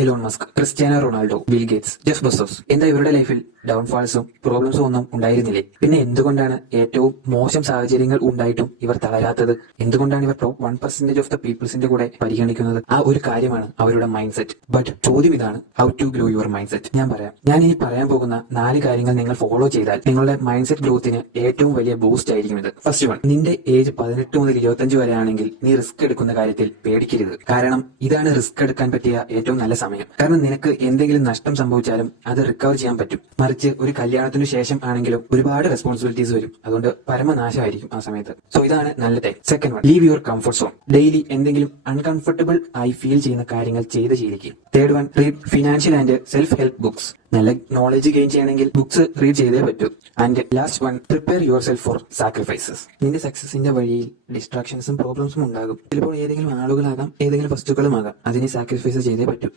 Elon Musk, Cristiano Ronaldo, Bill Gates, Jeff Bezos എന്താ ഇവരുടെ ലൈഫിൽ ഡൗൺഫാൾസും പ്രോബ്ലംസും ഒന്നും ഉണ്ടായിരുന്നില്ലേ? പിന്നെ എന്തുകൊണ്ടാണ് ഏറ്റവും മോശം സാഹചര്യങ്ങൾ ഉണ്ടായിട്ടും ഇവർ തളരാത്തത്? എന്തുകൊണ്ടാണ് ഇവർ ടോപ്പ് 1% ഓഫ് ദ പീപ്പിൾസിന്റെ കൂടെ പരിഗണിക്കുന്നത്? ആ ഒരു കാര്യമാണ് അവരുടെ മൈൻഡ് സെറ്റ്. ബട്ട് ചോദ്യം ഇതാണ്, how to grow your mindset. ഞാൻ പറയാം. ഞാൻ ഈ പറയാൻ പോകുന്ന 4 കാര്യങ്ങൾ നിങ്ങൾ ഫോളോ ചെയ്താൽ നിങ്ങളുടെ മൈൻഡ് സെറ്റ് ഗ്രോത്തിന് ഏറ്റവും വലിയ ബൂസ്റ്റ് ആയിരിക്കും ഇത്. ഫസ്റ്റ് വൺ, നിന്റെ ഏജ് 18 മുതൽ 25 വരെ ആണെങ്കിൽ നീ റിസ്ക് എടുക്കുന്ന കാര്യത്തിൽ പേടിക്കരുത്. കാരണം ഇതാണ് റിസ്ക് എടുക്കാൻ പറ്റിയ ഏറ്റവും നല്ല സമയം. കാരണം നിനക്ക് എന്തെങ്കിലും നഷ്ടം സംഭവിച്ചാലും അത് റിക്കവർ ചെയ്യാൻ പറ്റും. മറിച്ച് ഒരു കല്യാണത്തിനു ശേഷം ആണെങ്കിലും ഒരുപാട് റെസ്പോൺസിബിലിറ്റീസ് വരും. അതുകൊണ്ട് പരമനാശമായിരിക്കും ആ സമയത്ത്. സോ ഇതാണ് നല്ല time. Second one, leave your comfort zone. Daily എന്തെങ്കിലും അൺകംഫർട്ടബിൾ ആയി ഫീൽ ചെയ്യുന്ന കാര്യങ്ങൾ ചെയ്ത് ശീലിക്കും. Third one, read financial and self help books. നല്ല നോളജ് ഗെയിൻ ചെയ്യണമെങ്കിൽ ബുക്സ് റീഡ് ചെയ്തേ പറ്റൂ. And last one, prepare yourself for sacrifices. നിന്റെ സക്സസിന്റെ വഴിയിൽ ഡിസ്ട്രാക്ഷൻസും പ്രോബ്ലംസും ഉണ്ടാകും. ചിലപ്പോൾ ഏതെങ്കിലും ആളുകളാകാം, ഏതെങ്കിലും വസ്തുക്കളുമാകാം. അതിനെ സാക്രിഫൈസ് ചെയ്തേ പറ്റൂ.